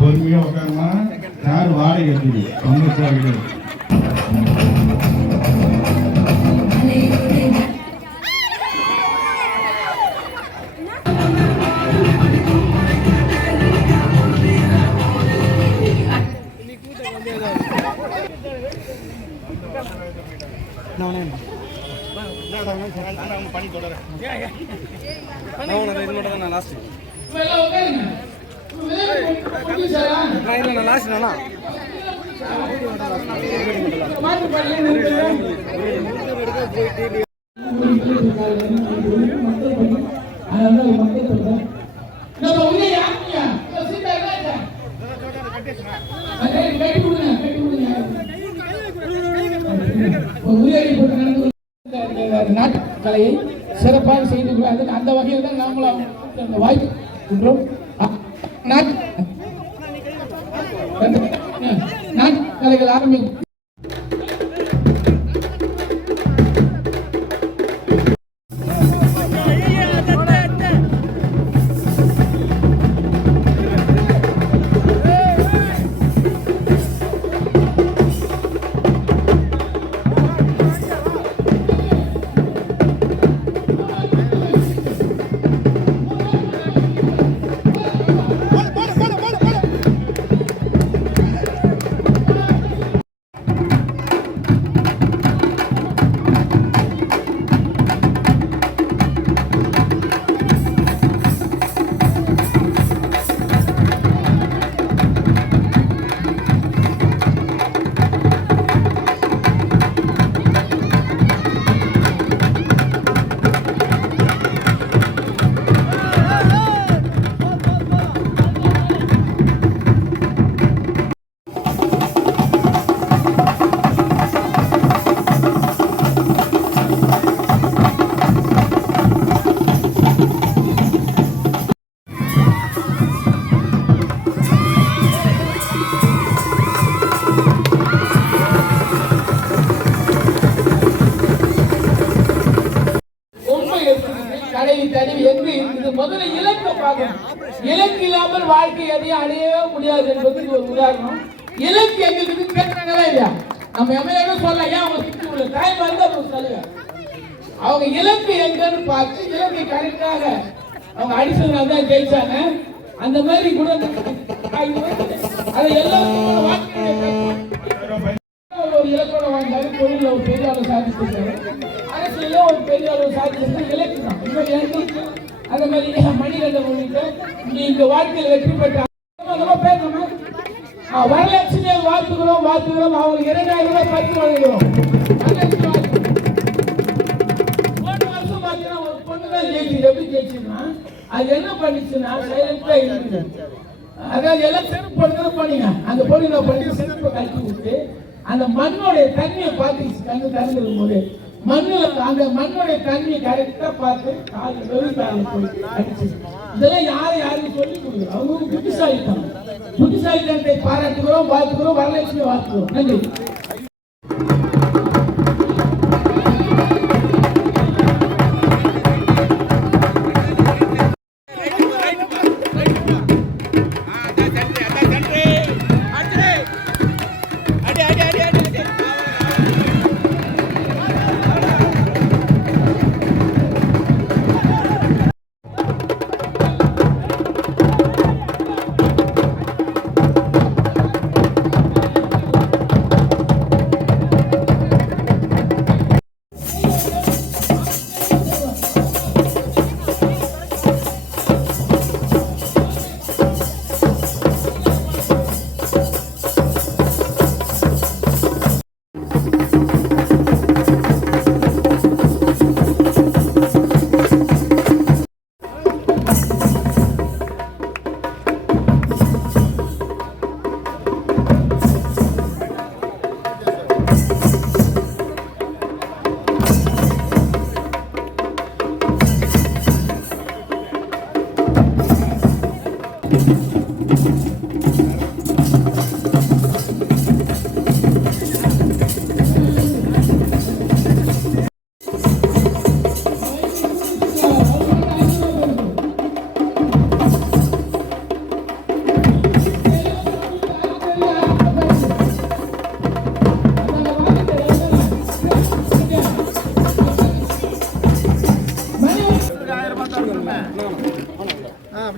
பொறுமையா உட்காருமா. யார் வாடகை எடுத்துது பண்ணி தொடரேன். நாட்டுக்கலையை சிறப்பாக செய்து அந்த வகையில் தான் நாமளும் வாய்ப்பு நாட்டுக்கலைகள் ஆரம்பிக்கும். முதல்ல இலக்கை பார்க்கணும். இலக்கு இல்லாமல் வாழ்க்கை எதையும் அடையவே முடியாது என்பதுக்கு ஒரு உதாரணம். இலக்கு எங்களுக்கு கேட்கறாங்களா இல்லையா? நம்ம எம்மையோட சொல்லலாம், ஏன் அவங்க கிட்ட உள்ள டைம் வந்து அவங்க சொல்லுங்க. அவங்க இலக்கு எங்கன்னு பார்த்து இலக்கை கரெக்டாக அவங்க அடிச்சதுனால தான் ஜெயிச்சாங்க. அந்த மாதிரி கூட அதை எல்லாம் ஒரு இலக்கோட வாழ்ந்தாரு. தொழில ஒரு பெரிய அளவு சாதிச்சிருக்காரு, அரசியல ஒரு பெரிய அளவு சாதிச்சிருக்காரு. இலக்கு தான் எங்களுக்கு அந்த மாதிரி மணிகண்ட உள்ளிட்ட இந்த வாழ்க்கையில் வெற்றி பெற்ற பேசணும். வரலட்சுமியை வாழ்த்துக்கிறோம். அவங்களுக்கு 2000 ரூபாய் பரிசு வழங்குகிறோம். போன வருஷம் பார்த்தீங்கன்னா ஒரு பொண்ணு தான் ஜெயிச்சு. எப்படி ஜெயிச்சுன்னா அது என்ன பண்ணிச்சுன்னா சைலண்டா இருக்குது. அதாவது எல்லாம் செருப்பு போட்டு போனீங்க. அந்த பொண்ணு பண்ணி செருப்பை கழிச்சு விட்டு அந்த மண்ணோடைய தண்ணியை பார்த்துச்சு. கண்ணு திறந்துடும் போது மண்ணில் அந்த மண்ணுடைய தண்ணியை கரெக்டா பார்த்து காலில் போய் அடிச்சு. இதெல்லாம் யாரும் சொல்லி கொடுக்குறோம். அவங்க புத்திசாலித்தனத்தை பாராட்டுகிறோம், வாழ்த்துக்கிறோம். வரலட்சுமி வாழ்த்துக்கிறோம். நன்றி.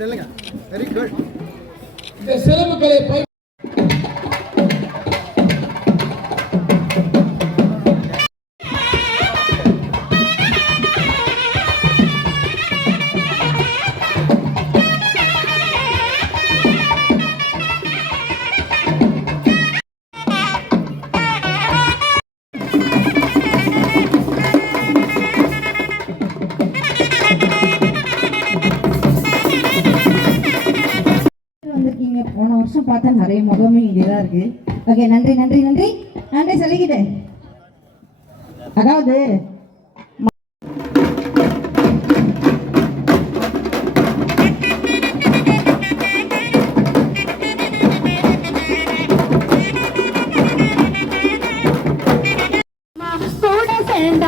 Very good. இந்த சிலம்புகளை வந்திருக்கீங்க. போன வருஷம் பார்த்தா நிறைய முகமே இங்கேதான் இருக்கு. ஓகே, நன்றி நன்றி நன்றி நன்றி சொல்லிக்கிட்டேன். அதாவது கூட சேர்ந்த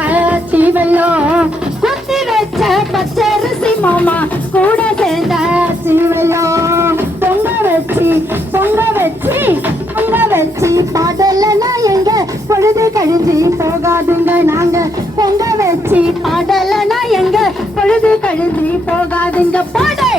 சிவெல்லாம் குத்தி வச்ச பச்சரிசி மாமா கூட சேர்ந்த சிவெல்லாம் பொங்க வச்சு பாடலனா எங்க பொழுது கழிஞ்சு போகாதுங்க. நாங்க பொங்க வச்சு பாடலனா எங்க பொழுது கழிஞ்சு போகாதுங்க. பாடு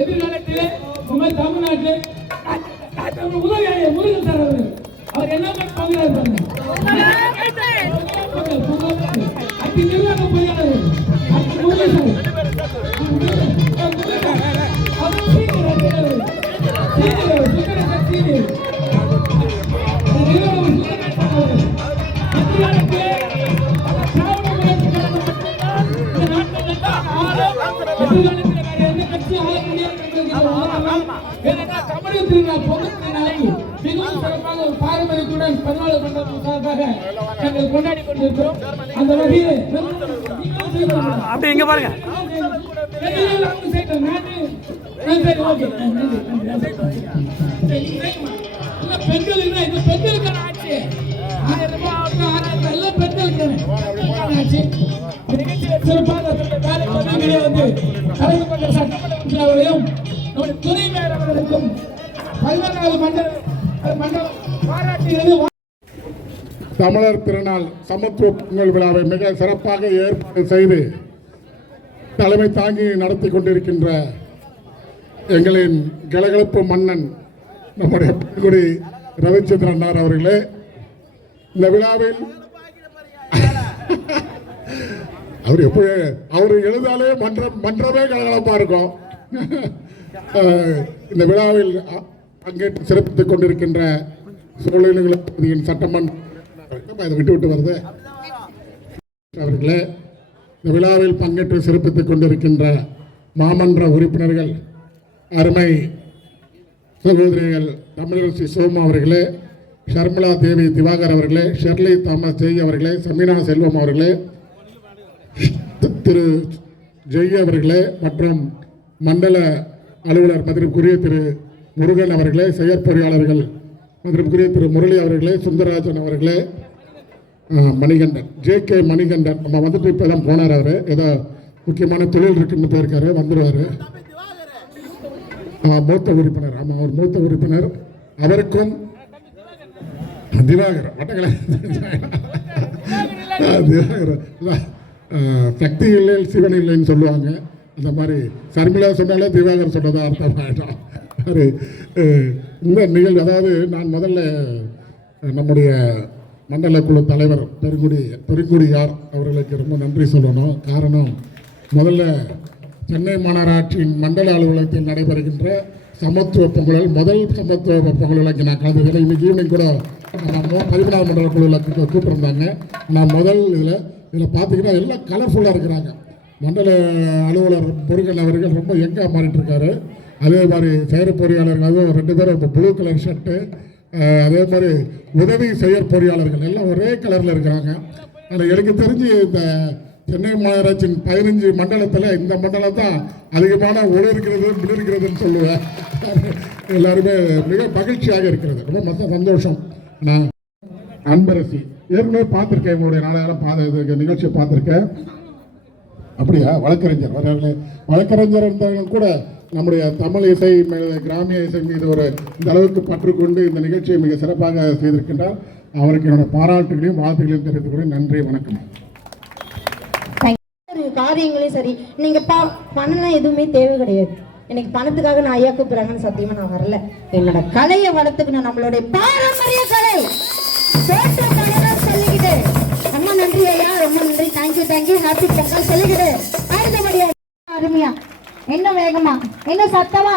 எதிர்காலத்திலே நம்ம தமிழ்நாட்டில் உதவி முருகன் சார் அவர் என்ன பங்குறாரு அப்படி நிர்வாக பொறியாளர் முருகன் பாரம்பரியத்துடன் 14 மண்டலம் சார்பாக நாங்கள் கொண்டாடி கொண்டிருக்கிறோம். அந்த வகையில் அப்படி இங்க பாருங்க. பெண்களுக்கு இந்த பெண்களுக்கான ஆட்சி 1000 ரூபாய் எல்லாம் பெண்களுக்கான ஆட்சி. சிறப்பாக வந்து கலந்து கொண்ட சட்டமன்ற உறுப்பினர்களையும் நம்முடைய துணை மேயர் அவர்களுக்கும் 14வது மண்டலம் பாராட்டுகிறது. தமிழர் திருநாள் சமத்துவ பொங்கல் விழாவை மிக சிறப்பாக ஏற்பாடு செய்து தலைமை தாங்கி நடத்தி கொண்டிருக்கின்ற எங்களின் கலகலப்பு மன்னன் நம்முடைய பெண்குடி ரவிச்சந்திரன் அவர்களே, இந்த விழாவில் அவர் எப்போ அவர் எழுதாலே மன்றமே கலகலப்பா இருக்கும். இந்த விழாவில் பங்கேற்று சிறப்பித்துக் கொண்டிருக்கின்ற சூழ்நிலைகள் பகுதியின் சட்டமன்ற இதை விட்டு வருது அவர்களே, இந்த விழாவில் பங்கேற்று சிறப்பித்துக் கொண்டிருக்கின்ற மாமன்ற உறுப்பினர்கள், அருமை சகோதரிகள் தமிழரசி சோமு அவர்களே, ஷர்மிளா தேவி திவாகர் அவர்களே, ஷெர்லி தாமஸ் ஜெய் அவர்களே, சமீனா செல்வம் அவர்களே, திரு ஜெய் அவர்களே மற்றும் மண்டல அலுவலர் மதிப்புக்குரிய திரு முருகன் அவர்களே, செயற்பொறியாளர்கள் மதிப்புக்குரிய திரு முரளி அவர்களே, சுந்தரராஜன் அவர்களே, மணிகண்டன் ஜே.கே. மணிகண்டன் நம்ம வந்துட்டு இப்போ தான் போனார். அவர் ஏதோ முக்கியமான தொழில் இருக்குன்னு போயிருக்காரு, வந்துடுவார். மூத்த உறுப்பினர், ஆமாம் அவர் மூத்த உறுப்பினர். அவருக்கும் திவாகர் வட்டக்கலை திவாகர் சக்தி இல்லை சிவன் இல்லைன்னு சொல்லுவாங்க. அந்த மாதிரி சர்மிளா சொன்னாலே திவாகர் சொன்னதாக அர்த்தமாயிடும். இந்த நிகழ்வு, அதாவது நான் முதல்ல நம்முடைய மண்டல குழு தலைவர் பெருங்குடியார் அவர்களுக்கு ரொம்ப நன்றி சொல்லணும். காரணம், முதல்ல சென்னை மாநகராட்சியின் மண்டல அலுவலகத்தில் நடைபெறுகின்ற சமத்துவ பொங்கலில் முதல் சமத்துவ பொங்கலில் இங்கே நான் கலந்துக்கிறேன். இன்றைக்கி ஈவினிங் கூட 14வது மண்டல குழுவில் கூப்பிட்டுருந்தாங்க. நான் முதல் இதில் பார்த்தீங்கன்னா எல்லாம் கலர்ஃபுல்லாக இருக்கிறாங்க. மண்டல அலுவலர் முருகன் அவர்கள் ரொம்ப யங்காக மாறிட்டு இருக்காரு. அதே மாதிரி செயற்பொறியாளர்கள் அதுவும் 2 பேரும் இப்போ ப்ளூ கலர் ஷர்ட்டு, அதே மாதிரி உதவி செயற்பொறியாளர்கள் எல்லாம் ஒரே கலரில் இருக்கிறாங்க. ஆனால் எனக்கு தெரிஞ்சு இந்த சென்னை மாநகராட்சியின் 15 மண்டலத்தில் இந்த மண்டலம் தான் அதிகமான இருக்கிறதுன்னு சொல்லுவேன். எல்லாருமே மிக மகிழ்ச்சியாக இருக்கிறது, ரொம்ப சந்தோஷம். நான் அன்பரசி ஏற்கனவே பார்த்துருக்கேன், உங்களுடைய நாடகம் நிகழ்ச்சியை பார்த்துருக்கேன். அப்படியா? வழக்கறிஞர் இருந்தவர்கள் கூட நம்முடைய தமிழ் இசை கிராமிய இசை மீது இந்த அளவுக்கு பற்றுக்கொண்டு இந்த நிகழ்ச்சியை மிக சிறப்பாக செய்திருக்கின்றார். அவருக்கு என்னோட பாராட்டுகளையும் வாழ்த்துக்களையும் தெரிவித்துக் கொண்டு நன்றி, வணக்கம். காரியங்களையும் சரி, நீங்க பணம்லாம் எதுவுமே தேவை கிடையாது. எனக்கு பணத்துக்காக நான் ஐயா கூப்பிடுறாங்கன்னு சத்தியமா நான் வரல. என்னோட கலையை வளர்த்துக்கணும், நம்மளுடைய பாரம்பரிய கலை சொல்லிக்கிட்டு ரொம்ப நன்றி ஐயா, ரொம்ப நன்றி, தேங்க்யூ, ஹாப்பி பொங்கல் சொல்லிக்கிட்டு அடுத்தபடியா அருமையா, இன்னும் வேகமா, இன்னும் சத்தமா.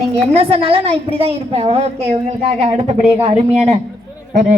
நீங்க என்ன சொன்னாலும் நான் இப்படிதான் இருப்பேன். ஓகே, உங்களுக்காக அடுத்தபடியாக அருமையான ஒரு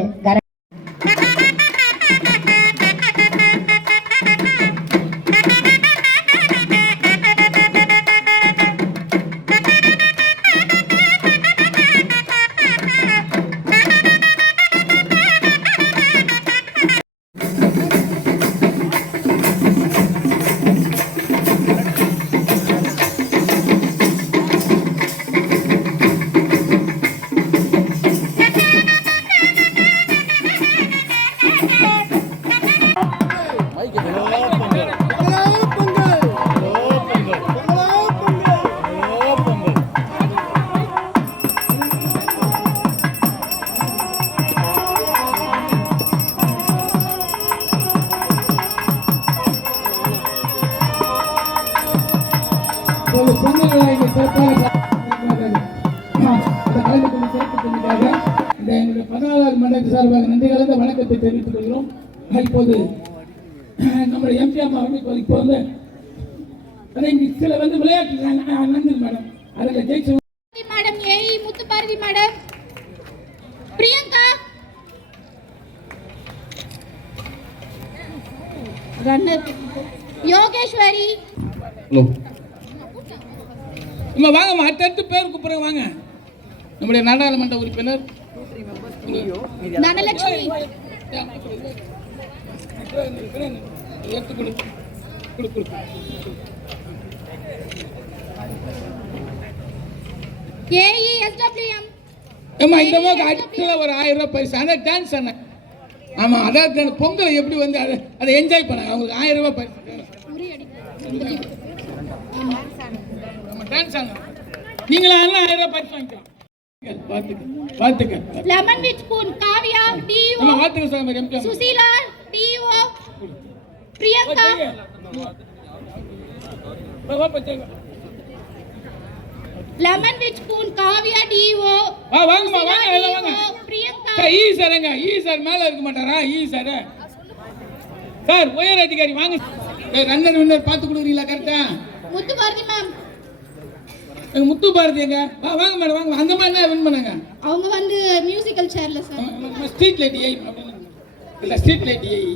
எங்களுடைய 14வது மண்டலத்து சார்பாக நன்றி கலந்த வணக்கத்தை தெரிவித்துக் கொள்கிறோம். இப்போது நம்முடைய எம்பி அம்மா வந்து இப்போ வந்து சில வந்து விளையாட்டு நன்றி மேடம், அதில் ஜெயிச்சு madam, A E Muthubharathi madam, Priyanka runner, Yogeswari. Hello இம்மா வாங்கம்மா, அடுத்தடுத்து பேர் கூப்பிடுங்க வாங்க. நம்முடைய நாடாளுமன்ற உறுப்பினர் தனலட்சுமி, ஏஇ எஸ்டபிள்யூஎம். ஏம்மா இந்த மாதிரி அடுத்த ஒரு 1000 ரூபாய் பரிசு, அதான் டான்ஸ் அண்ணன். ஆமாம், அதாவது பொங்கல் எப்படி வந்து அதை என்ஜாய் பண்ணாங்க, அவங்களுக்கு 1000 ரூபாய் பரிசு டான்ஸ் ஆன. நீங்களா 1000 ரூபாய் பரிசு வாங்கிக்கலாம். வாழ்த்துக்க. Lemon with spoon Kavya D O. நம்ம வாழ்த்துக்க sir MP. Sushila D O. Priyanka. Lemon with spoon Kavya D O. வாங்கம்மா, வாங்க எல்லாம் வாங்க. பிரியங்கா. ஈ சார்ங்க, ஈ சார் மேல இருக்க மாட்டாரா? ஈ சார் சார் உயர் அதிகாரி வாங்க. ரன்னர் வின்னர் பார்த்து கொடுக்குறீங்களா? கரெக்டா? முத்துபாரதி மேம். முத்து பாரதி எங்க? வாங்க மேடம், வாங்க. அந்த மாதிரி தான் வின் பண்ணாங்க. அவங்க வந்து மியூசிக்கல் சேர்ல சார். ஸ்ட்ரீட் லைட் ஏய் இல்ல, ஸ்ட்ரீட் லைட் ஏய்.